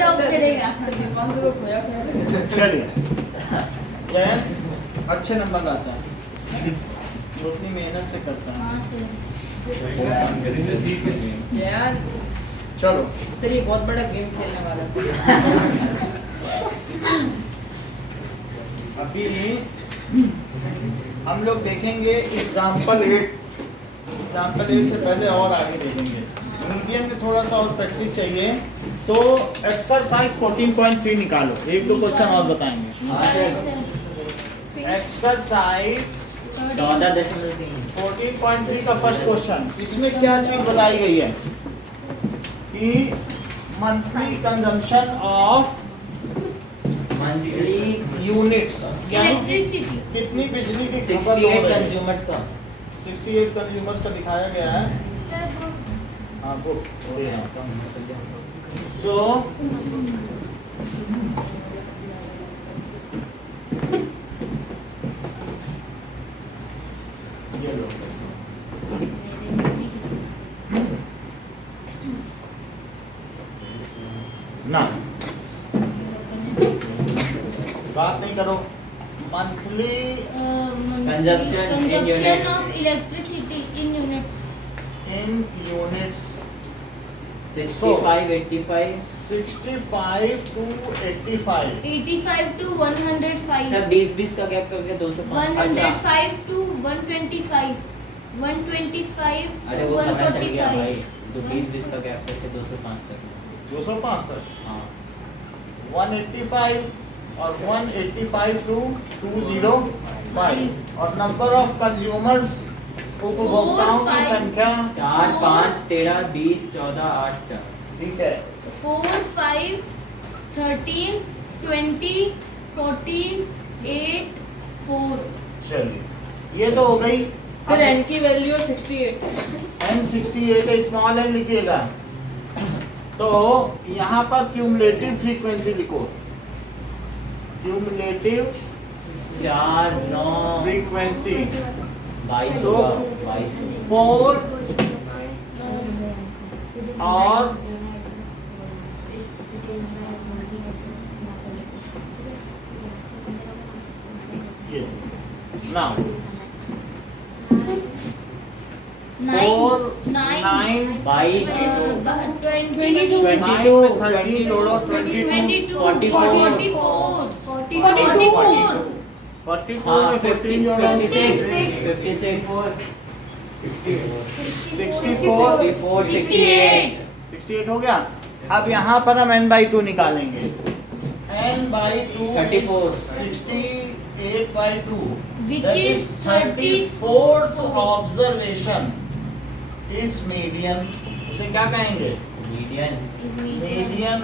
Top करेगा। चलिए जैन अच्छे नंबर लाता है जो अपनी मेहनत से करता है। हाँ सर। यार चलो सर ये बहुत बड़ा गेम खेलने वाला है। अभी हम लोग देखेंगे एग्जाम्पल 8। एग्जाम्पल 8 से पहले और आगे देखेंगे। मीडियम में थोड़ा सा और प्रैक्टिस चाहिए। तो एक्सरसाइज 14.3 निकालो। एक दो क्वेश्चन और बताएंगे। एक्सरसाइज 14.3 का फर्स्ट क्वेश्चन, इसमें क्या चीज बताई गई है कि monthly consumption of units, electricity कितनी बिजली की खपत हो रही 68 है। कंज्यूमर्स का 68 कंज्यूमर्स का दिखाया गया है। हाँ वो तो ये लो ना, बात नहीं करो। Monthly Consumption in units. Of electricity in units. In units 65 85 65 to 85। 85 to 105। Sir 20 का गैप करके 205। 105 to 125। 125 अरे to वो पता चल गया भाई, 145। 20 का गैप करके 205 तक। 205 तक, हाँ 185 और 185 to 205। और नंबर ऑफ कंज्यूमर्स, उपभोक्ताओं की 4, 5। संख्या 4 5 13 20 14 8 4। ठीक है। 4 5 13 20 14 8 4। चलिए ये तो हो गई। सर एन की वैल्यू 68। एन 68 है, स्मॉल एन लिखिएगा। तो यहाँ पर क्यूमुलेटिव फ्रीक्वेंसी लिखो। क्यूमुलेटिव 4 9 फ्रीक्वेंसी 22 तो होगा 22। 4 और ये नाउ 4 9 22 22 22 30 जोड़ो 22 44 44 42 हाँ में 15 जोड़ो 56 56 64 64 68 68 हो गया। अब यहाँ पर हम n/2 निकालेंगे। n/2 34 68/2 Which that is 34th observation is median। उसे क्या कहेंगे? मीडियन। मीडियन।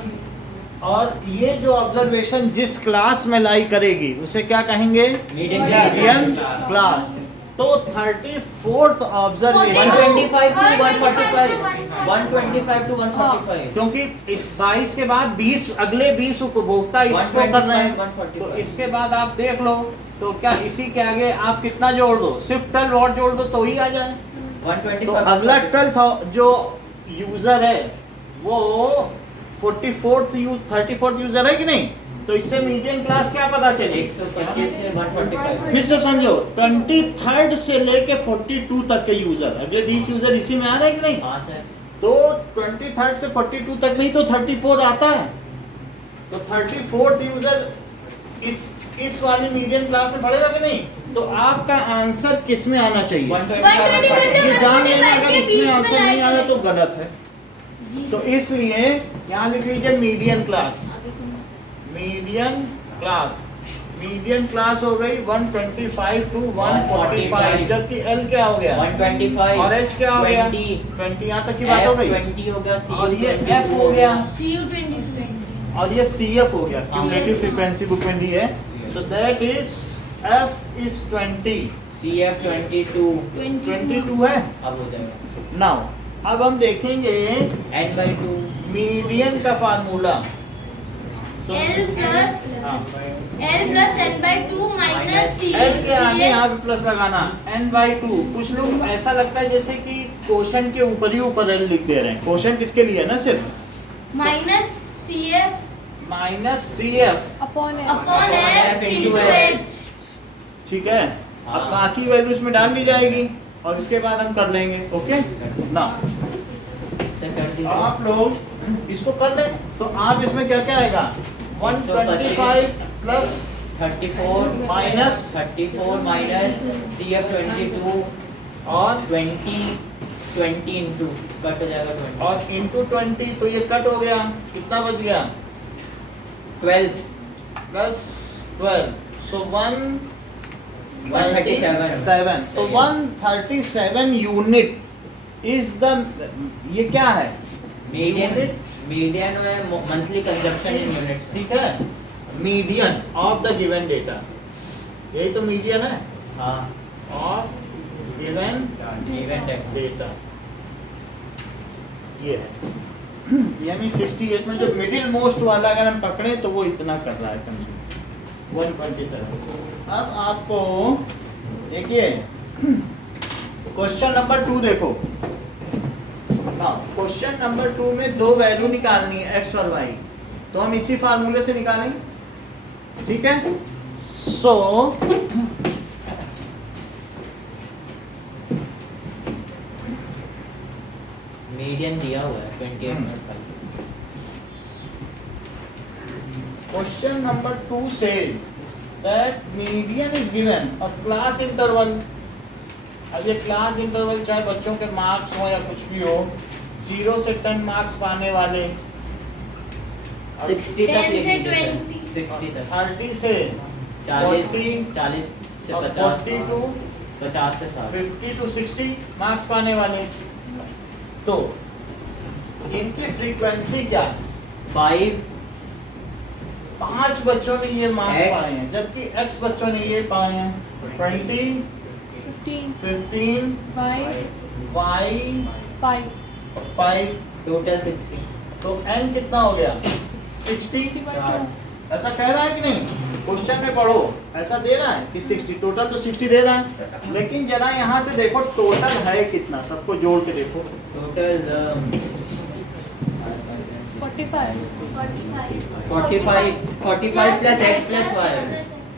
और ये जो ऑब्जर्वेशन जिस क्लास में लाई करेगी उसे क्या कहेंगे? Median median class. तो 34th ऑब्जर्वेशन, 125 to 145 125 to 145 क्योंकि इस 22 के बाद 20 अगले 20 उपभोक्ता इसको कर रहे हैं, 145 तो इसके बाद आप देख लो तो क्या इसी के आगे आप कितना जोड़ दो? सिर्फ 12 वॉट जोड़ दो तो ही आ जाए। 125 तो अगला 12th जो यूजर है वो 34th यूजर है कि नहीं? तो इससे मीडियन क्लास क्या पता चले? 125 से 145। फिर से समझो, 23rd से लेके 42 तक के यूजर, अगले 20 यूजर इसी में आ रहे हैं कि नहीं? हाँ सर। तो 23rd से 42 तक नहीं तो 34 आता है। तो 34th यूजर इस वाली मीडियम क्लास में पड़ेगा कि नहीं? तो आपका आंसर किस में आना चाहिए? 125 ये जान लेना, अगर के इसमें बीच आंसर में नहीं आ रहा तो लाएंगे। गलत है। तो इसलिए यहाँ लिख लीजिए median class. Median class, median class हो गई 125 to 145, जबकि एल क्या हो गया? 125 और एच क्या हो गया? 20 यहाँ तक की बात हो गई। 20 हो गया, C और ये एफ हो गया CU 20 और ये CF हो गया, क्यूमुलेटिव फ्रीक्वेंसी बुक में दी है। So that is F is 20, CF 22 22 है। अब हो जाएगा। नाउ अब हम देखेंगे n/2 मीडियन का फार्मूला। L plus हाँ, n/2 minus C L के आगे यहाँ पे प्लस लगाना, n/2। कुछ लोग ऐसा लगता है जैसे कि क्वेश्चन के ऊपर ही ऊपर L लिख दे रहे हैं। क्वेश्चन किसके लिए है ना, सिर्फ minus CF minus CF upon F into H. ठीक है। अब बाकी वैल्यूज में डाल दी जाएगी और इसके बाद हम कर लेंगे। ओके ना, आप लोग इसको कर लें तो आप इसमें क्या क्या आएगा 125 प्लस 34 माइनस 34 माइनस CF 22 और 20 इंटू कट हो जाएगा 20 और इंटू 20 तो ये कट हो गया, कितना बच गया 12 प्लस 12 सो 137 तो 137 यूनिट इज द, ये क्या है मीडियन में मंथली कंजप्शन इन यूनिट्स। ठीक है, median of the given data, यही तो मीडियन है हाँ ऑफ गिवन इवेंट है डेटा, ये है। यानी 68 में जो मिडिल मोस्ट वाला अगर हम पकड़े तो वो इतना कर रहा है कंज्यूम 127। अब आपको देखिए क्वेश्चन नंबर 2 देखो। क्वेश्चन नंबर 2 में दो वैल्यू निकालनी है x और y, तो हम इसी फार्मूले से निकालेंगे। ठीक है, सो मीडियन दिया हुआ है 28.5। Question number 2 says that median is given और क्लास इंटरवल, अब ये क्लास इंटरवल चाहे बच्चों के मार्क्स हो या कुछ भी हो, 0 से 10 मार्क्स पाने वाले 60 तक 10 से लिखेंगे 20 60 तक 30 से 40 40 40 से और 50 40 to 50 से 60 50 to 60 मार्क्स पाने वाले, तो इनकी फ्रीक्वेंसी क्या है? 5 बच्चों ने ये मार्क्स X पाए हैं, जबकि x बच्चों ने ये पाए हैं 20 15 y 5, टोटल 60। तो n कितना हो गया 60। ऐसा कह रहा है कि नहीं, क्वेश्चन में पढ़ो ऐसा दे रहा है कि 60, टोटल तो 60 दे रहा है, लेकिन जरा यहाँ से देखो टोटल है कितना, सबको जोड़ के देखो। Total 45 plus x plus y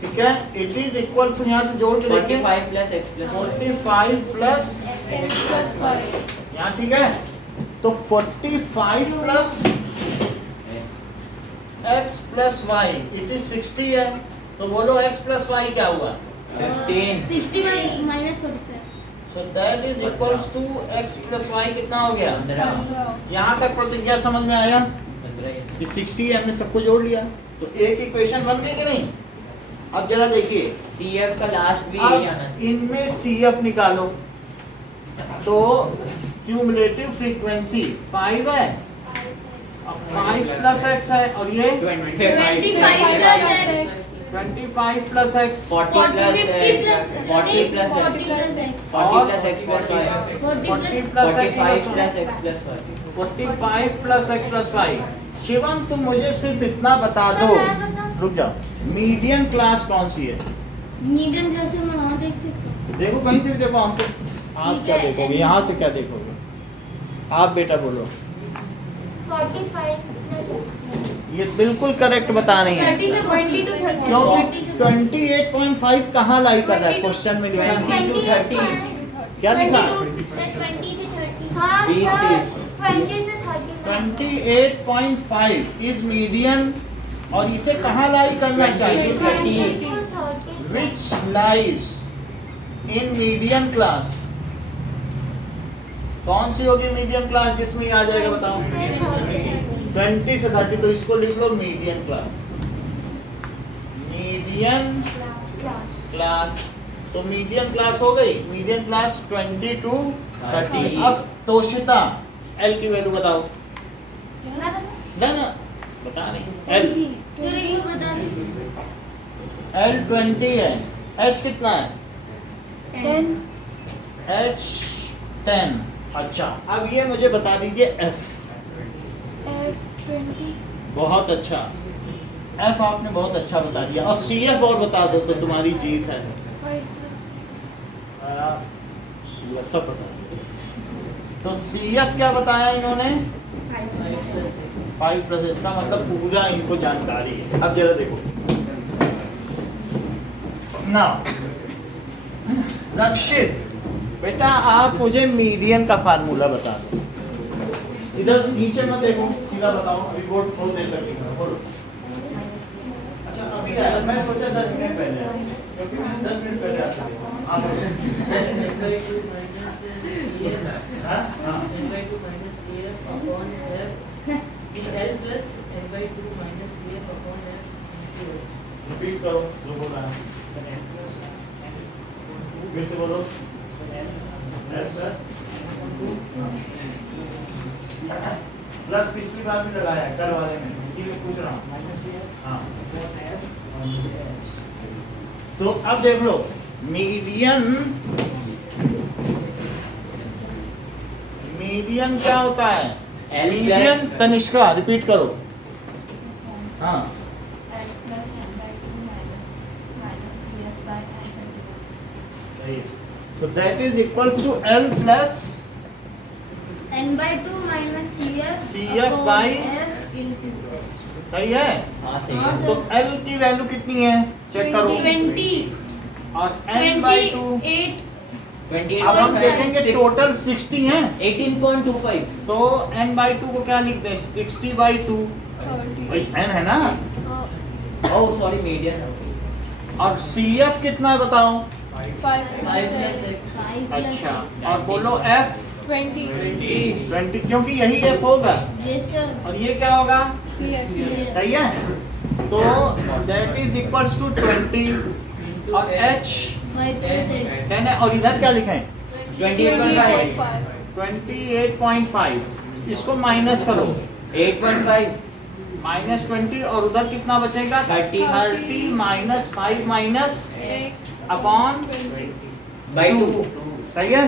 ठीक है, इट इज इक्वल टू, यहाँ से जोड़ के देखिए 45 plus x plus y 45 plus यहाँ, ठीक है, तो 45 plus x plus y it is 60 है, तो बोलो x प्लस y क्या हुआ 15 60 minus 45. So that is equals to x plus y कितना हो गया। 15 यहाँ तक प्रतिज्ञा समझ में आया कि 60 है, हमने सबको जोड़ लिया, तो एक इक्वेशन बन गई कि नहीं। अब जरा देखिए CF का लास्ट भी यही आना अब चाहिए। इनमें CF निकालो, तो क्यूमुलेटिव फ्रीक्वेंसी 5 है, अब 5 प्लस x है, और ये 25 plus x. 25 plus x 40 plus 50 plus 40 plus 40 plus x. 40 plus x plus y 40 40 plus plus x 45 plus plus x plus y 45 plus x plus y। Shivam तुम मुझे सिर्फ इतना बता दो, रुक जाओ, मीडियन क्लास कौन सी है? मीडियम क्लास में वहां देख सकते देखो कहीं से भी देखो, हमको आप ठीक क्या है। देखोगे, यहाँ से क्या देखोगे आप, बेटा बोलो। 45 plus x. ये बिल्कुल करेक्ट बता रही है, 30 से 20 to 30. क्योंकि 28.5 कहाँ लाई कर रहा है, क्वेश्चन में लिखा है 20 to 30 क्या लिखा? 20 से 30. हाँ 20 सर. 30 20 से 30. 28.5 इज मीडियन, और इसे कहाँ लाई करना चाहिए? 30. Which lies in median class, कौन सी होगी मीडियन क्लास जिसमें आ जाएगा बताओ? 20 से 30, तो इसको लिख लो मीडियन क्लास। मीडियन क्लास, तो मीडियन क्लास हो गई, मीडियन क्लास 20 to 30। अब तोशिता एल की वैल्यू बताओ। ना बता नहीं, एल फिर एक बार बता दीजिए. एल 20 है, एच कितना है? 10. एच 10। अच्छा, अब ये मुझे बता दीजिए एफ। F20. बहुत अच्छा, एफ आपने बहुत अच्छा बता दिया, और सी एफ और बता दो तो तुम्हारी जीत है। 5 plus. सब बता दो। तो सी एफ क्या बताया इन्होंने? 5 प्लस इसका मतलब पूरा इनको जानकारी है। अब जरा देखो ना, रक्षित बेटा आप मुझे मीडियन का फार्मूला बता दो। इधर नीचे मत देखो, सीधा बताओ। अभी बोर्ड बहुत देर लगेगा, बोलो। अच्छा अभी आया, मैं सोचा 10 मिनट पहले आया, क्योंकि मैं 10 मिनट पहले आता हूँ। हाँ हाँ n/2 minus CF upon F DL plus n/2 minus CF upon F into H. Repeat करो जो बोल रहा है। फिर से बोलो। S प्लस पिछली बार भी लगाया है कल वाले में, इसीलिए पूछ रहा हूँ। हाँ तो अब देख लो मीडियन क्या होता है? मीडियन तनिष्का रिपीट करो। हाँ सही है। So that is equals to L plus n/2 minus CF upon by F into H. सही है। हाँ सही हाँ, है। तो L की वैल्यू कितनी है चेक करो। 20 और n/2 28 अब हम देखेंगे टोटल 60 है 18.25 तो n/2 को क्या लिख दें 60/2 भाई n है ना। Oh sorry median. और CF कितना है बताओ। 5 plus X. 5 plus अच्छा X. और बोलो F 20. 20 क्योंकि यही F होगा Yes sir. और ये क्या होगा Yes. सही है। तो दैट इज इक्वल्स टू 20 और H 5 plus X. 10 है और इधर क्या लिखें 28.5 28.5 इसको माइनस करो 8.5 माइनस 20 और उधर कितना बचेगा 30 माइनस 5 माइनस अपॉन by 2 सही है।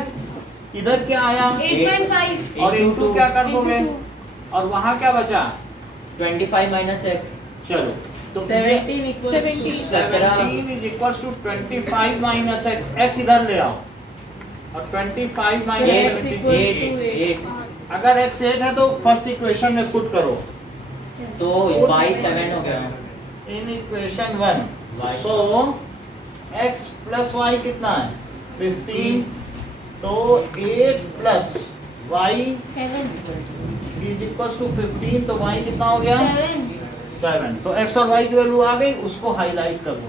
इधर क्या आया 8.5. और इनटू क्या कर दोगे Into 2. और वहां क्या बचा 25 minus X चलो तो 17 equals 17 is equals to 25 minus x x इधर ले आओ और 25 minus 8 equal 17 to 8 अगर x 8 है तो फर्स्ट इक्वेशन में पुट करो तो by 7 हो गया। In equation 1 Y. तो x प्लस y कितना है 15 तो 8 plus y 7. Is equals to 15 तो y कितना हो गया 7. 7 तो x और y की वैल्यू आ गई उसको हाईलाइट कर दो।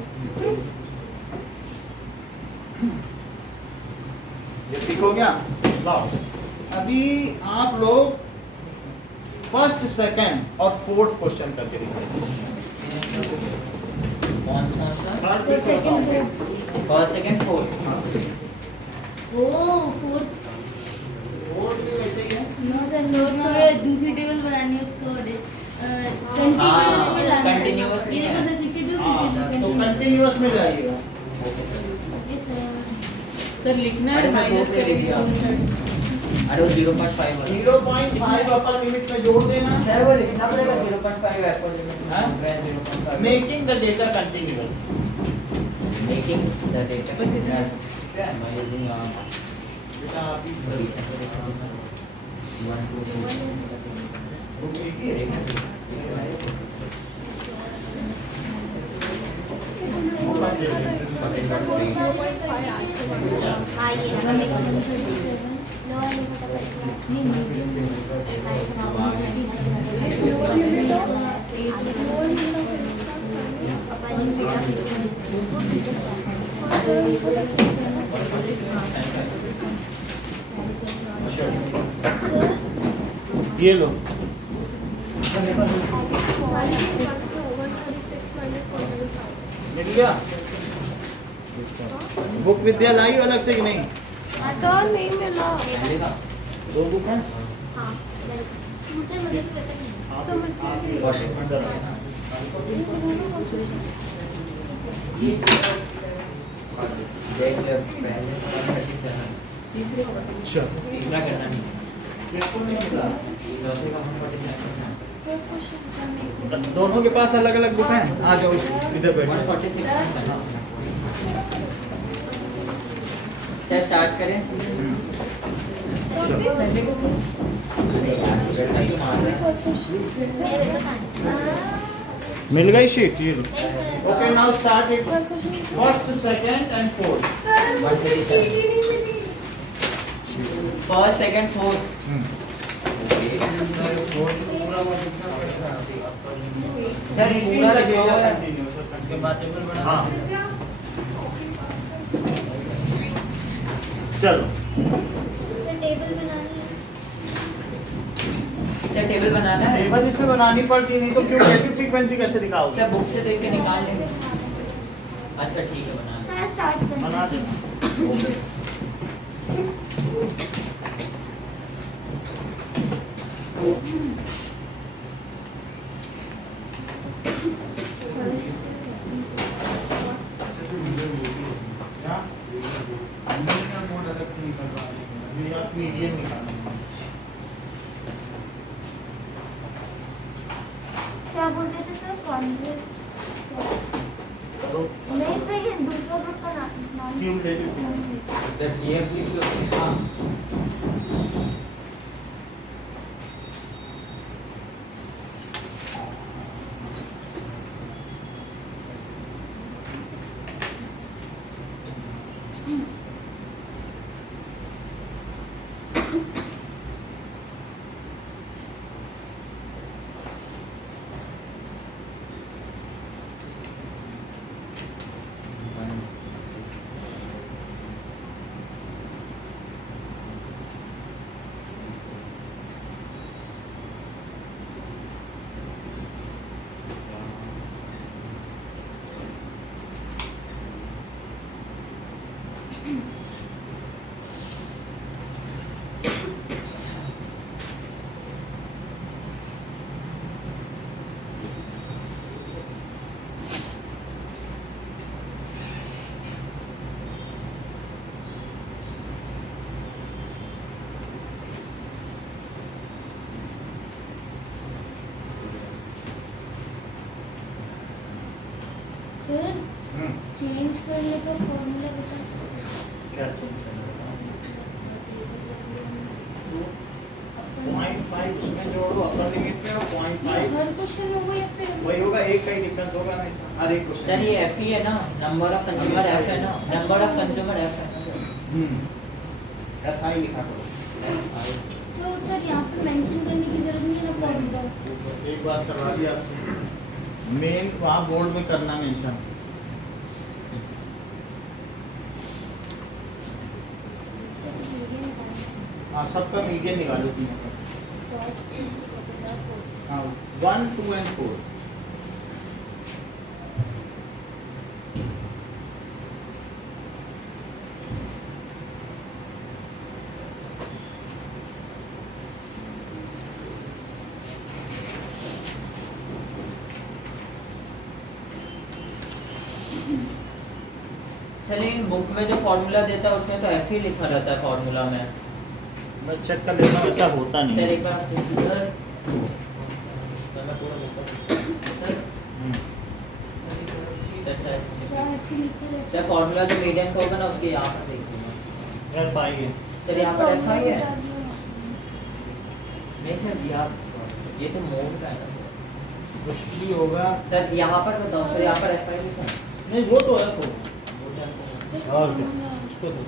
ये ठीक हो गया। लाओ अभी आप लोग फर्स्ट सेकंड और फोर्थ क्वेश्चन करके दिखाओ। कौन सा थर्ड तो second पे first second fourth Oh, 4. Fourth भी वैसे ही है। No sir, no sir. दूसरी टेबल बनानी है उसको कंटिन्यूअस में लाना है। continuous में ये देखो सर 62 तो 62 कंटिन्यूअस में जाइएगा। Okay sir. सर लिखना है अरे मैं माइनस दो पे लिख दिया। अरे वो 0.5 वाला 0.5 अपर लिमिट में जोड़ देना। सर वो लिखना पड़ेगा 0.5 अपर लिमिट हाँ? 0.5 making the data continuous. making the data बस इतना। as by using बेटा आप ही पीछे से देखना 1 2 बुक लिखिए। ओपन दे हाँ ये करने का 137. नहीं मीडियम ये लो मिल गया। बुक विद्या लाई अलग से कि नहीं? सर नहीं मिला. मिलेगा 2 बुक हैं। हाँ सर मुझे तो पता नहीं. समझिए। अंदर आओ। देख ले पहले 137 तीसरे का अच्छा तीसरा करना नहीं किसको नहीं मिला? चौथे का 147 दोनों के पास अलग अलग बुक हैं। आ जाओ इधर बैठो। 146 सर स्टार्ट करें पहले को मिल गई शीट ये okay now start it first second and fourth sir मुझे शीट ही नहीं मिली। फर्स्ट सेकंड फोर्थ सर पूरा लिखो उसके बाद टेबल बना हाँ चलो सर टेबल बनानी है। सर टेबल बनाना है टेबल इसमें बनानी पड़ती नहीं तो क्यूमुलेटिव फ्रीक्वेंसी कैसे दिखाओगे? सर बुक से देख के निकाल लेंगे अच्छा ठीक है बना सर स्टार्ट करना बना देना ओके क्या? मीडियम मोड अलग से निकल रहा है अभी आप मीडियम निकालेंगे क्या बोलते थे सर कॉन्वेट करो नहीं सर ये दूसरा ग्रुप का नाम क्यूमुलेटिव फ्रीक्वेंसी सर CFP हाँ सर चेंज करने का फॉर्मूला बता। क्या चेंज करना पॉइंट 5 उसमें जोड़ो अपर लिमिट में और पॉइंट ये 5 हर क्वेश्चन होगा या फिर वही होगा एक का ही डिफरेंस होगा ना इसमें हर एक क्वेश्चन सर ये FE है ना नंबर ऑफ कंज्यूमर F है ना नंबर ऑफ कंज्यूमर F है ना एफआई लिखा करो तो सर यहाँ पे मेंशन करने की जरूरत नहीं है ना फॉर्मूला। एक बात करवा दी आपसे मेन वहाँ बोर्ड में करना मेंशन हाँ सबका मीडियन निकालो तीनों का हाँ 1 2 एंड 4 सर इन बुक में जो फॉर्मूला देता है उसमें तो FE लिखा रहता है फॉर्मूला में मैं चेक कर लेता हूँ ऐसा होता नहीं सर है। एक बार आप check सर मैं पूरा बुक सर सर सर क्या है फिर लिखा रहता सर फॉर्मूला जो मीडियन का होगा ना उसके यहाँ पर देख लूँगा एफआई है सर यहाँ पर FI है बता दिया। नहीं सर यहाँ ये तो मोड का है ना कुछ भी होगा सर यहाँ पर बताओ सर यहाँ पर FI लिखा है नहीं वो तो है तो सर और क्या फॉर्मूला उसको तो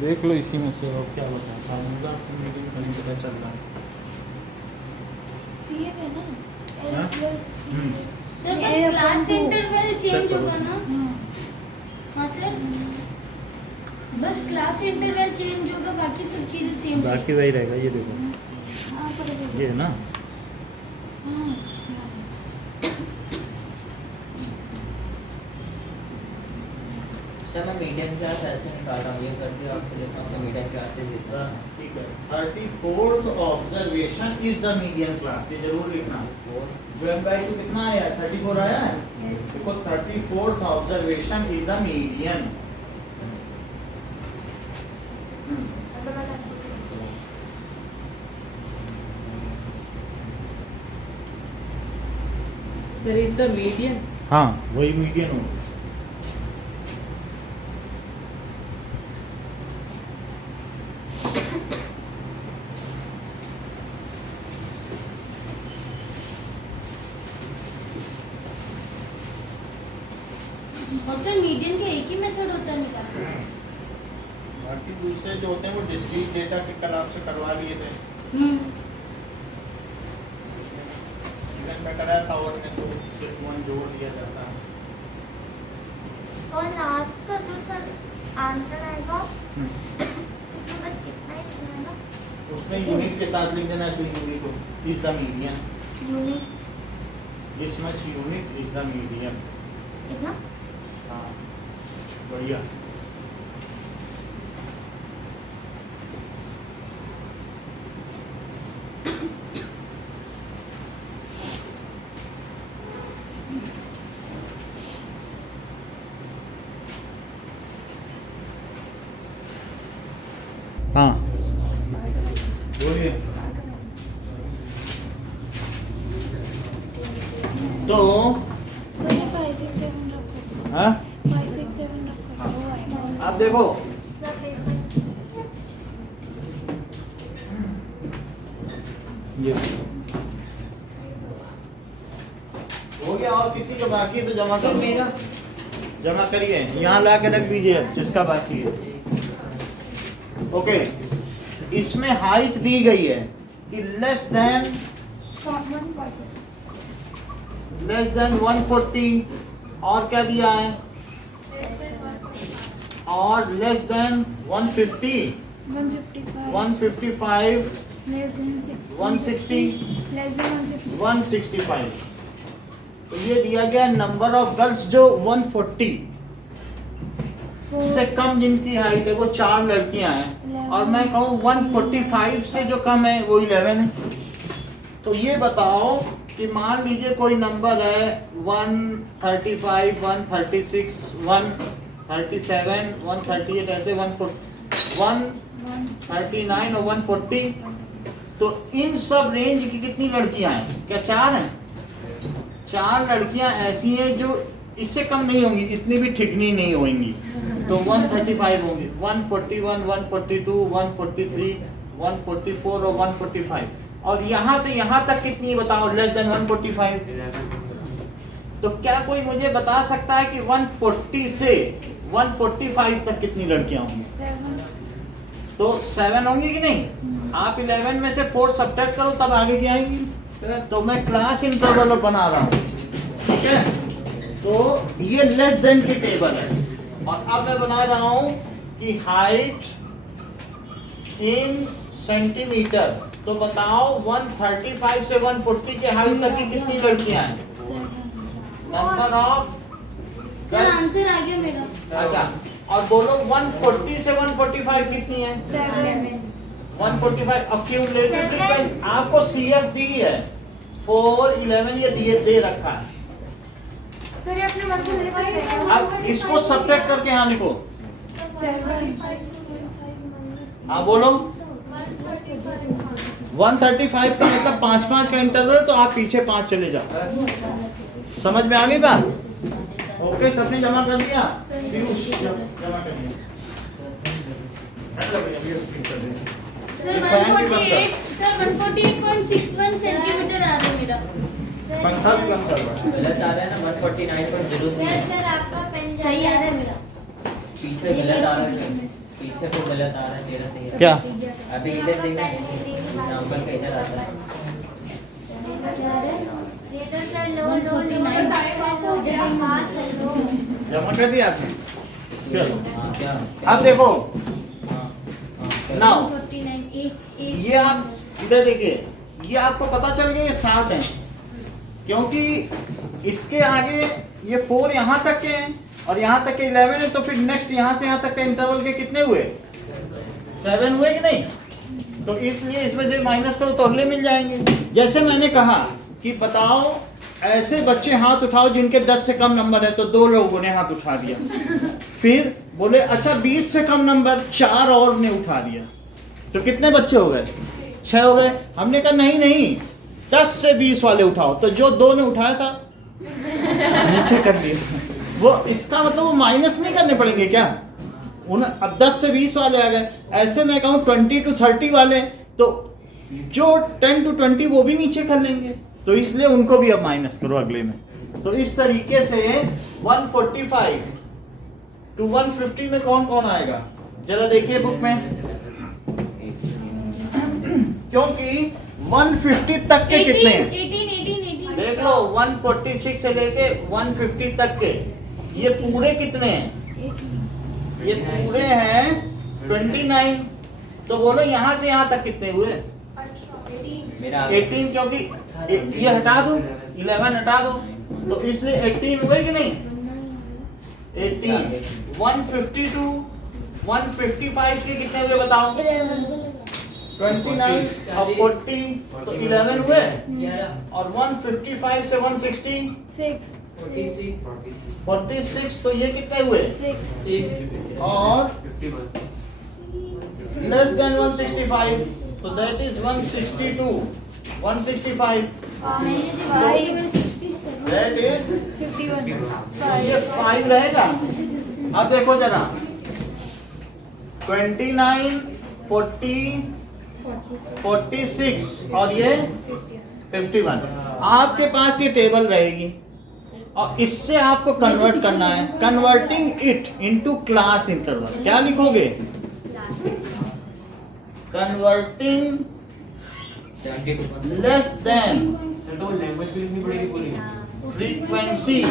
देख लो इसी में से और क्या होता है फार्मूला मीटिंग कहीं पता चल रहा है CF है ना हाँ? L प्लस हम्म। सर बस क्लास इंटरवल चेंज होगा ना। हाँ सर बस क्लास इंटरवल चेंज होगा बाकी सब चीजें सेम बाकी वही रहेगा ये देखो हाँ पर ये है ना हाँ सर मैं मीडियन क्लास ऐसे निकाल रहा हूँ ये कर दिया आपको देखा हूँ मीडियन क्लासेस देता हूँ ठीक है 34th observation is the median class ये जरूर लिखना जो m/2 कितना आया 34 आया है देखो 34th observation is the median sir is the median हाँ वही मीडियन होगा और सर मीडियन का एक ही मेथड होता है निकालने का? बाकी दूसरे जो होते हैं वो डिस्क्रीट डेटा के कल आपसे करवा लिए थे, इवन में कराया था और में तो सिर्फ 1 जोड़ दिया जाता है। और लास्ट का जो सर आंसर आएगा उसमें बस इतना ही लिखना है ना? उसमें यूनिट के साथ लिख देना है, तो unit is the median, unit this much unit is the median. कितना? हाँ बढ़िया। हाँ बोलिए। तो सर ये 5 6 7 रखो, हाँ 5 6 7 रखो, वो आएगा। आप देखो सर पेपर ये हो गया, और किसी का बाकी है तो जमा सर कर मेरा जमा करिए, यहाँ ला के रख दीजिए अब जिसका बाकी है। ओके, इसमें हाइट दी गई है कि लेस देन 140, और क्या दिया है, और less than 150, 155, less than 6 160, less than 160 165। तो ये दिया गया नंबर ऑफ गर्ल्स जो 140 से कम जिनकी हाइट है वो 4 लड़कियां हैं, और मैं कहूँ 145 से जो कम है वो 11 है। तो ये बताओ कि मान लीजिए कोई नंबर है 135, 136, 137, 138, ऐसे 139 और 140। तो इन सब रेंज की कितनी लड़कियां हैं? क्या 4 हैं? 4 लड़कियां ऐसी हैं जो इससे कम नहीं होंगी, इतनी भी ठिकनी नहीं होंगी, तो 135 होंगी, 141, 142, 143, 144 और 145। और यहाँ से यहाँ तक कितनी बताओ, लेस देन 145। तो क्या कोई मुझे बता सकता है कि 140 से 145 तक कितनी लड़कियां होंगी? 7 तो 7 होंगी कि नहीं? आप 11 में से 4 सब्ट्रैक्ट करो तब आगे क्या आएंगी। सर तो मैं क्लास इंटरवल बना रहा हूँ, ठीक है। तो ये लेस देन की टेबल है, और अब मैं बना रहा हूँ कि हाइट इन सेंटीमीटर। तो बताओ 135 से 140 के हाइट तक की कितनी लड़कियां हैं? नंबर ऑफ सर आंसर आ गया मेरा। अच्छा, और बोलो 140 से 145 कितनी है? 145। अक्यूमुलेटिव फ्रीक्वेंसी आपको सीएफ दी है 4, 11 ये दिए दे रखा है। सर ये अपने मन से मेरे पास रहेगा। अब इसको सब्ट्रैक्ट करके यहाँ लिखो। हाँ बोलो। 135 का मतलब 5-5 का इंटरवल, तो आप पीछे 5 चले जाओ। समझ में आ गई बात? ओके, सबने जमा कर दिया? पीयूष जमा कर दिया। सर 148 सर 148.61 सेंटीमीटर आ रहा है मेरा। पंखा भी कम करवा। गलत आ रहा है ना, 149.03। सर आपका पेन सही आ रहा है मेरा। पीछे गलत आ रहा है, पीछे को गलत आ रहा है, तेरा सही है। क्या? अभी इधर देखो, नंबर का इधर आता है। ये तो सर लो लो लो जमा कर दिया आपने? चलो हाँ, क्या अब देखो, हाँ, हाँ, क्या? नाउ 149 ये आप इधर देखिए, ये आपको पता चल गया ये 7 हैं, क्योंकि इसके आगे ये 4 यहाँ तक के हैं और यहाँ तक के 11 है, तो फिर नेक्स्ट यहाँ से यहाँ तक के इंटरवल के कितने हुए? 7 हुए कि नहीं? तो इसलिए इसमें से माइनस करो तो अगले मिल जाएंगे। जैसे मैंने कहा कि बताओ ऐसे बच्चे हाथ उठाओ जिनके 10 से कम नंबर है, तो 2 लोगों ने हाथ उठा दिया। फिर बोले अच्छा 20 से कम नंबर, 4 और ने उठा दिया, तो कितने बच्चे हो गए? 6 हो गए। हमने कहा नहीं 10 से 20 वाले उठाओ, तो जो 2 ने उठाया था नीचे कर दिया। वो इसका मतलब वो माइनस नहीं करने पड़ेंगे क्या? अब 10 से 20 वाले आ गए। ऐसे मैं कहूँ 20 to 30 वाले, तो जो 10 to 20 वो भी नीचे कर लेंगे, तो इसलिए उनको भी अब माइनस करो अगले में। तो इस तरीके से 145 टू 150 में कौन कौन आएगा जरा देखिए बुक में, क्योंकि 150 तक के कितने हैं 18 देख लो, 146 से लेके 150 तक के ये पूरे कितने हैं, ये पूरे हैं 29। तो बोलो यहाँ से यहाँ तक कितने हुए, मेरा 18, क्योंकि ये हटा दो 11 हटा दो, तो इसलिए 18 हुए कि नहीं, 18। 150 टू 155 के कितने हुए बताओ, 29 और 40 तो 11 हुए, 11, और 155 से 160 6 46, तो ये कितने हुए, 6 6, और लेस देन 165, तो दैट इज 162 165, दैट इज 51 ये 5 रहेगा। अब देखो जरा 29 40 46 और ये 51, आपके पास ये टेबल रहेगी और इससे आपको कन्वर्ट करना है, converting it into class interval. क्या लिखोगे, converting less than frequency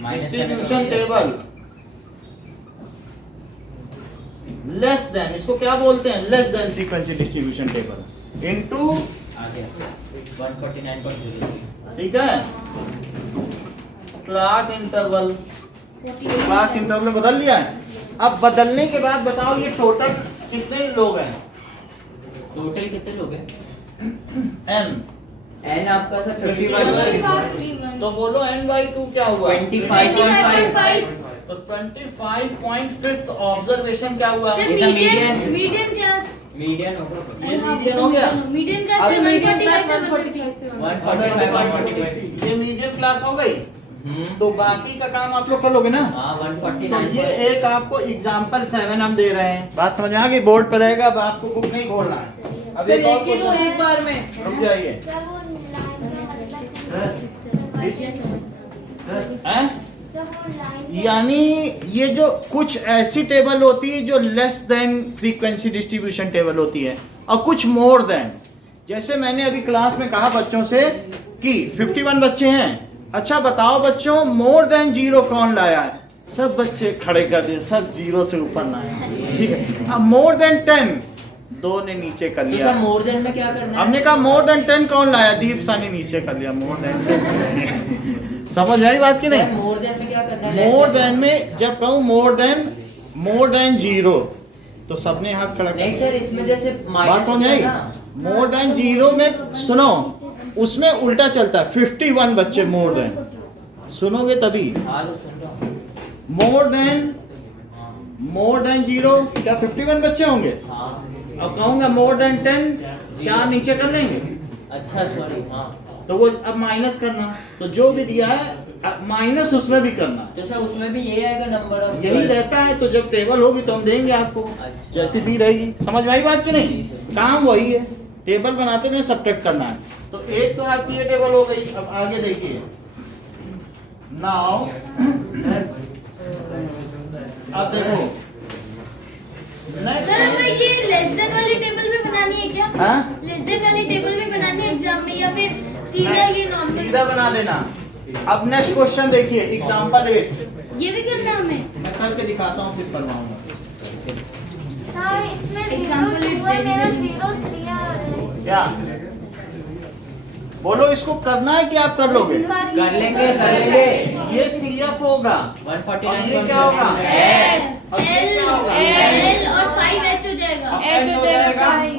distribution table, less than, इसको क्या बोलते हैं, less than frequency distribution table into, आ गया 149.0। ठीक है, क्लास इंटरवल, क्लास इंटरवल बदल लिया है। अब बदलने के बाद बताओ ये टोटल कितने लोग हैं, टोटल कितने लोग हैं, n, एन आपका सर 51 तो बोलो n/2 क्या हुआ, 25.5। तो 25.5 ऑब्जर्वेशन क्या हुआ, मीडियन क्लास मीडियन होगा ये मीडियन हो गया, मीडियन क्लास अब से 145 145 ये मीडियम क्लास हो गई। तो बाकी का काम आप लोग कर लोगे ना। हाँ तो 149। ये एक आपको एग्जांपल 7 हम दे रहे हैं, बात समझ में आ गई, बोर्ड पर रहेगा, अब आपको बुक नहीं खोलना है। अब एक और क्वेश्चन, एक बार में रुक जाइए, हैं? यानी ये जो कुछ ऐसी टेबल होती है जो less than frequency distribution table होती है, और कुछ मोर देन, जैसे मैंने अभी क्लास में कहा बच्चों से कि 51 बच्चे हैं, अच्छा बताओ बच्चों मोर देन 0 कौन लाया है, सब बच्चे खड़े कर दिए, सब 0 से ऊपर लाए, ठीक है। अब मोर देन 10 दो ने नीचे कर तो लिया, सर मोर देन में क्या करना है, हमने कहा मोर देन 10 कौन लाया, दीप सा ने नीचे कर लिया मोर देन 10 समझ आई बात की नहीं, मोर देन में क्या करना है, मोर देन में जब कहूँ मोर देन 0 तो सबने हाथ खड़ा नहीं कर, सर इसमें जैसे बात समझ आई, मोर देन 0 में सुनो, उसमें उल्टा चलता है, 51 बच्चे मोर देन, सुनोगे तभी, हाँ तो सुन रहा हूँ। मोर देन 0 क्या 51 बच्चे होंगे, हाँ अब कहूँगा मोर देन 10 4 नीचे कर लेंगे, अच्छा सॉरी, हाँ तो वो अब माइनस करना, तो जो भी दिया है माइनस उसमें भी करना है, तो सर उसमें भी ये आएगा नंबर ऑफ, यही रहता है। तो जब टेबल होगी तो हम देंगे आपको, अच्छा। जैसी दी रहेगी, समझ में आई बात की नहीं, काम वही है, टेबल बनाते में सब्ट्रैक्ट करना है। तो एक तो आपकी ये टेबल हो गई, अब आगे देखिए, नाउ अब देखो सर हमें ये लेस देन वाली टेबल भी बनानी है क्या, हाँ? लेस देन वाली टेबल भी बनानी है एग्जाम में, या फिर सीधा ये नॉर्मल, सीधा बना देना। अब नेक्स्ट क्वेश्चन देखिए, एग्जांपल 8, ये भी करना है हमें, मैं करके दिखाता हूँ फिर करवाऊंगा। सर इसमें Example 0 it है, मेरा very 0 3 है। क्या बोलो, इसको करना है कि आप कर लोगे, कर लेंगे ये CF होगा, और ये क्या होगा, 149.5 और ये क्या होगा, L और 5H हो जाएगा, अब H हो जाएगा, five।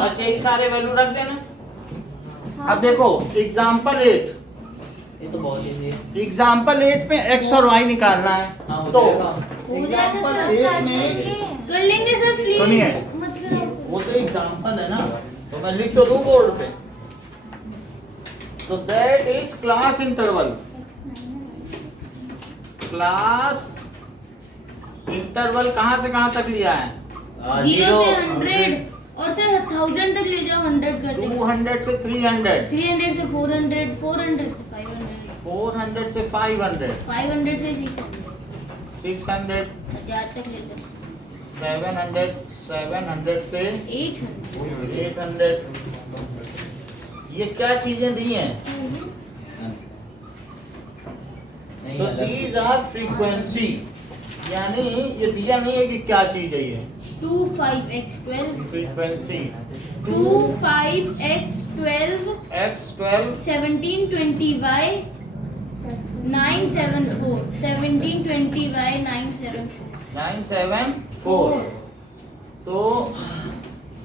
बस यही सारे वैल्यू रख देना। अब देखो एग्जांपल 8, ये तो बहुत इजी है, एग्जांपल 8 में x और y निकालना है, हाँ हो तो जाएगा। हो जाएगा एग्जांपल सर, 8 में कर लेंगे सर प्लीज, सुनिए। मत करो, वो तो एग्जांपल है ना, तो मैं लिख तो दूं बोर्ड पे, तो that is class interval, class interval कहां से कहां तक लिया है, 0 से 100, और सर 1000 तक ले जाओ 100 कर देगा 200 से 300, 300 से 400 400 से 500 400 से 500, 500 से 600 600, 1000 तक ले जाओ 700, 700 से 800 800। ये क्या चीजें दी हैं? So these are frequency, यानी ये दिया नहीं है कि क्या चीज है ये 25x12 frequency 25x12 x12 1720y 974 1720y 974। तो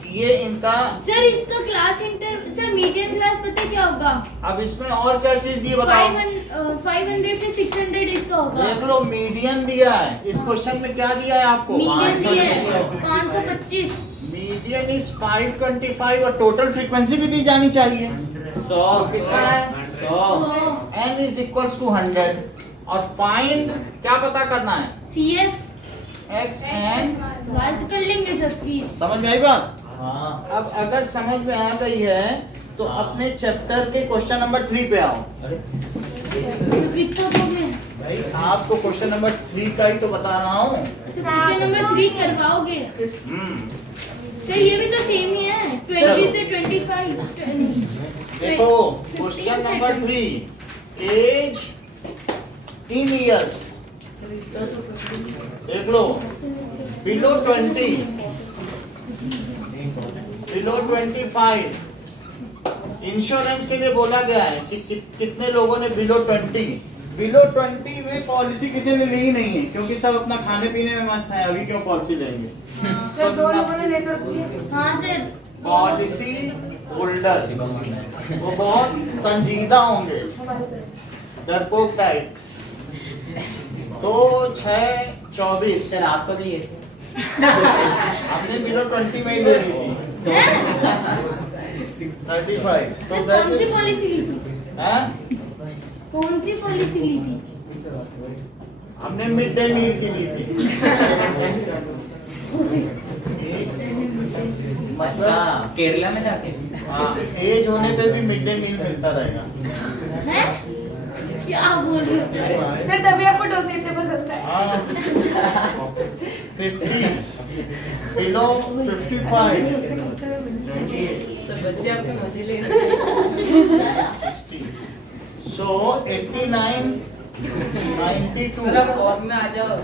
ये इनका, सर इसका class inter sir median class पता है क्या होगा अब इसमें और क्या चीज दी है बताओ? 500 से 600 इसका होगा देख लो मीडियन दिया है इस क्वेश्चन में, क्या दिया है आपको? मीडियन दिया है 525 मीडियन इज 525 और टोटल फ्रीक्वेंसी भी दी जानी चाहिए। 100 तो कितना है? 100 n इज इक्वल्स टू 100 और फाइंड क्या पता करना है? CF x n। वाइस कर लेंगे सर प्लीज समझ में आई बात? हाँ अब अगर समझ में आ गई है तो अपने चैप्टर के क्वेश्चन नंबर 3 पे आओ। अरे तो कितना हो गया भाई आपको क्वेश्चन नंबर 3 का ही तो बता रहा हूँ। अच्छा क्वेश्चन नंबर 3 करवाओगे हम्म, सर ये भी तो सेम ही है 20 से 25 देखो question number 3 age in years, देख लो बिलो 20 बिलो 25। इंश्योरेंस के लिए बोला गया है कि कितने लोगों ने बिलो 20 में पॉलिसी किसी ने ली नहीं है क्योंकि सब अपना खाने पीने में मस्त है, अभी क्यों पॉलिसी लेंगे? सर 2 लोगों ने लेकर की हाँ सर पॉलिसी होल्डर वो बहुत संजीदा होंगे, डरपोक टाइप। 2 6 24 सर आपको भी ये हमने बिलो 20 में ही ले ली थी 35। सर कौन सी पॉलिसी ली थी हैं? कौन सी पॉलिसी ली थी हमने मिड डे मील की ली थी। अच्छा मतलब केरला में जाके हाँ, एज होने पे भी मिड डे मील मिलता रहेगा। हैं क्या बोल रहे हो सर तभी आपको डोसे इतने पसंद है। हाँ 50 बिलो 55 सर बच्चे आपके मजे ले रहे हैं। 60 सो 89 92 सर आप फॉर्म में आ जाओ।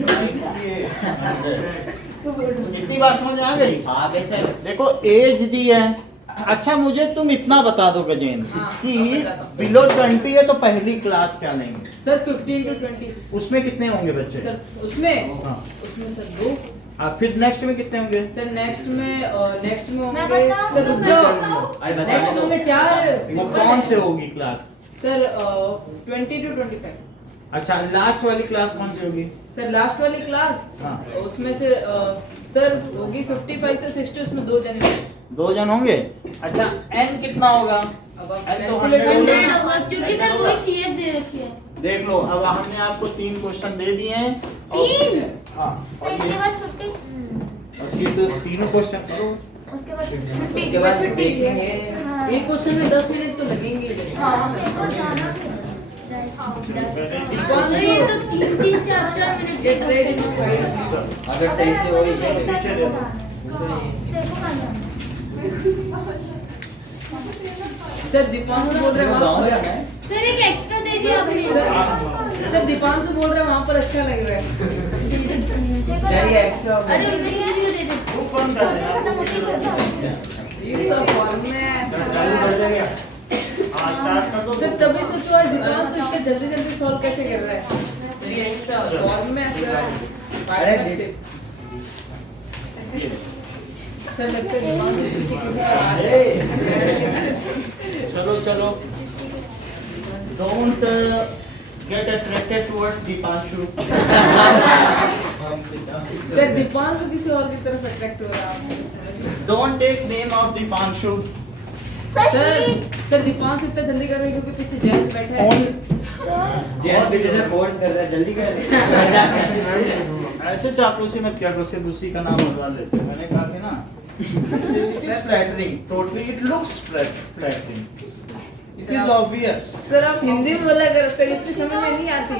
98 कितनी बात समझ आ गई? आगे सर देखो एज दी है। अच्छा मुझे तुम इतना बता दो गजेंद्र हाँ, कि अब बताता हूँ। बिलो 20 है तो पहली क्लास क्या लेंगे? सर 15 to 20 उसमें कितने होंगे बच्चे? सर उसमें हाँ। उसमें सर 2 फिर नेक्स्ट में कितने होंगे? सर नेक्स्ट में मैं होंगे बताऊँ? सर रुक जाओ अरे बता नेक्स्ट में होंगे 4 वो कौन से होगी क्लास? सर 20 to 25 अच्छा लास्ट वाली क्लास कौन सी होगी? सर लास्ट वाली क्लास हाँ। उसमें से सर होगी 55 से 60 उसमें 2 जने 2 जन होंगे। अच्छा एन कितना होगा? अब आप N तो कैलकुलेट 100 होगा क्योंकि सर कोई CF दे रखी है देख लो अब हमने आपको 3 क्वेश्चन दे दिए हैं। 3 हाँ सर और इसके ये बाद छुट्टी और ये तो तीनों क्वेश्चन करो। उसके बाद छुट्टी उसके बाद छुट्टी देखेंगे। हाँ। एक क्वेश्चन में 10 मिनट तो लगेंगे ही। हाँ मेरे को जाना भी है। तो ये तो 3 4 मिनट Get ready to के fight. अगर सही से हो ही पीछे दे दो। देखो कहाँ सर दीपांशु बोल रहे हैं गाँव वहाँ जाना है सर एक एक्स्ट्रा दे दिया आपने सर दीपांशु बोल रहे हैं वहाँ पर अच्छा लग रहा है। सर ये एक्स्ट्रा अरे उधर ही वीडियो दे दे वो फोन कर देना आपको किसी लोग। ये सब फॉर्म में है। चालू कर देंगे। हाँ स्टार्ट कर दो। सर तभी सोचो आज दीपांशु इसके जल्दी जल्दी सॉल्व कैसे कर रहा है। सर ये एक्स्ट्रा फॉर्म में है सर। अरे सर लगता है दीपांशु पीछे किसी का हाथ है। चलो चलो don't get attracted towards Dipanshu। Sir Deepanshu किसी और की तरफ अट्रैक्ट हो रहा है। don't take name of Dipanshu। Sir Deepanshu इतना जल्दी कर रहे हैं क्योंकि पीछे जैन बैठा है। जेल पीछे से फोर्स कर रहा है जल्दी कर ऐसे चापलूसी मत किया करो, सिर्फ उसी का नाम बदल लेते। मैंने कहा कि ना It is flattering. Totally, it looks flattering. It is obvious. Sir आप हिंदी में बोला करो सर, इतनी समझ में नहीं आती।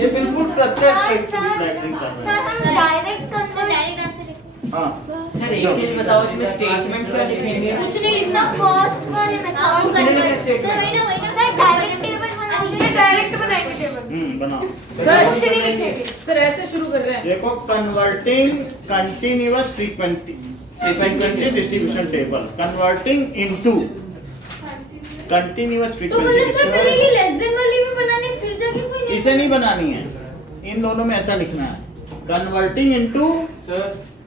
ये बिल्कुल प्रत्यक्ष सर flattering कर सर रहा है। हम डायरेक्ट कर सर डायरेक्ट आंसर लिखो। हाँ सर एक चीज बताओ, इसमें स्टेटमेंट क्या लिखेंगे? कुछ नहीं लिखना लिखना। फर्स्ट वाले में था। आपको कुछ नहीं करना है। लिखना statement। सर वही ना सर डायरेक्ट टेबल बनाइए। डायरेक्ट बनाएंगे टेबल। बनाओ। सर कुछ नहीं लिखेंगे। सर ऐसे शुरू कर रहे हैं। देखो converting continuous frequency distribution table, converting into continuous तो मतलब सर फ्रीक्वेंसी। पहले ये लेस देन वाली भी बनानी, फिर जाके कोई नहीं। इसे नहीं बनानी है, इन दोनों में ऐसा लिखना है, converting into sir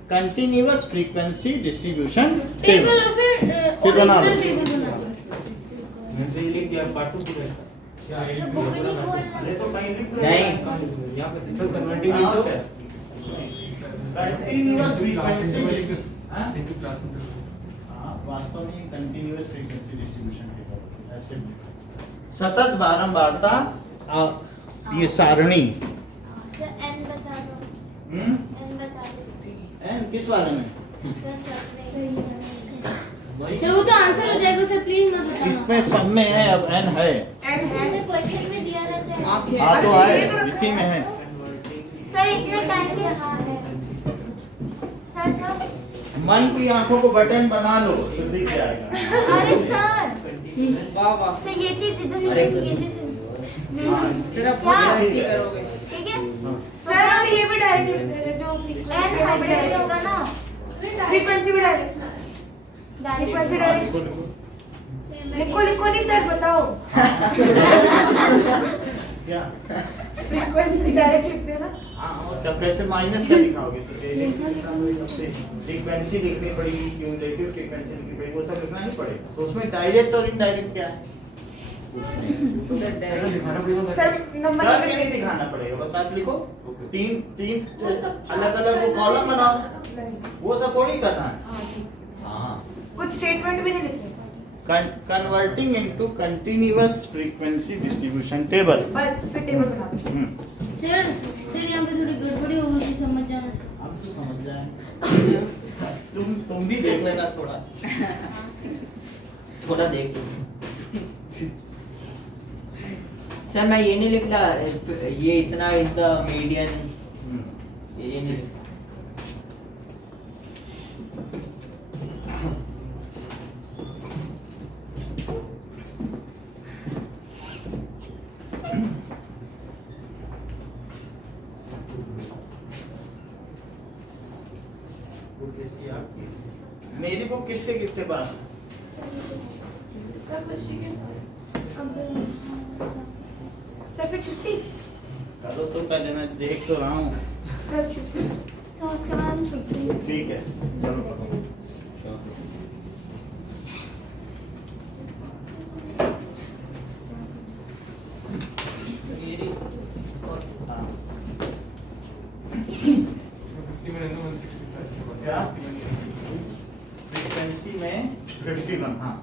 continuous frequency distribution table table. और फिर फिर बना लो। ओरिजिनल टेबल बना दो। मैंने सही लिख दिया, पार्ट 2 पूरा था। क्या तो बुक नहीं खोलना। अरे तो कहीं लिख दो। नहीं। यहाँ पे सर कन्वर्टिंग हाँ, इनटू okay. कंटिन्यूअस फ्रीक्वेंसी हाँ? इनटू क्लास हाँ, वास्तव में कंटिन्यूअस फ्रीक्वेंसी डिस्ट्रीब्यूशन टेबल ऐसे सतत बारंबारता ये सारणी। सर एन बता दो। हम्म? एन बता दो। एन किस बारे में? सर सब में सर वो तो आंसर हो जाएगा सर, प्लीज मत बताना। इसमें सब में है, अब एन है। एंड है। सर क्वेश्चन में दिया रहता है। आंखें हाँ तो है, इसी में है। सर इतने टाइम से हाँ है। सर सर मन की आंखों को बटन बना लो तो दिख जाएगा। अरे सर वाह वाह। सर ये चीज इधर अरे लिखी, ये चीज इधर। सर आप क्या? बहुत गलती करोगे। ठीक है हाँ। सर आप ये भी डायरेक्ट लिख दे रहे जो एन हाइब्रिड होगा ना। फ्रीक्वेंसी भी डायरेक्ट। Frequency direct. लिखो लिखो नहीं सर बताओ। क्या? फ्रीक्वेंसी डायरेक्ट लिख देना। हाँ, और जब कैसे माइनस का दिखाओगे तो फ्रीक्वेंसी लिखनी पड़ेगी, क्यूमुलेटिव फ्रीक्वेंसी लिखनी पड़ेगी, वो सब लिखना नहीं पड़ेगा। तो उसमें डायरेक्ट और इनडायरेक्ट क्या है? सर सर डायरेक्ट दिखाना पड़ेगा सर नंबर करके नहीं दिखाना पड़ेगा, बस आप लिखो तीन अलग अलग वो कॉलम बनाओ, वो सब थोड़ी करना है। हाँ कुछ स्टेटमेंट भी नहीं लिखने। Converting into continuous frequency distribution table. बस फिर टेबल बना दो। सर यहाँ पे थोड़ी गड़बड़ी हो गई, समझ जाना सर। आप तो समझ जाए। तुम भी देख लेना थोड़ा। थोड़ा देख लो। सर मैं ये नहीं लिख रहा, ये इतना इज द मीडियन, ये नहीं लिख मेरी बुक किसके किसके पास है? सर फिर छुट्टी। करो तो पहले, मैं देख तो रहा हूँ। सर छुट्टी। तो उसके बाद हम छुट्टी। ठीक है, चलो पढ़ो। हाँ। 50 में 165 क्या? फ्रीक्वेंसी में 51, हाँ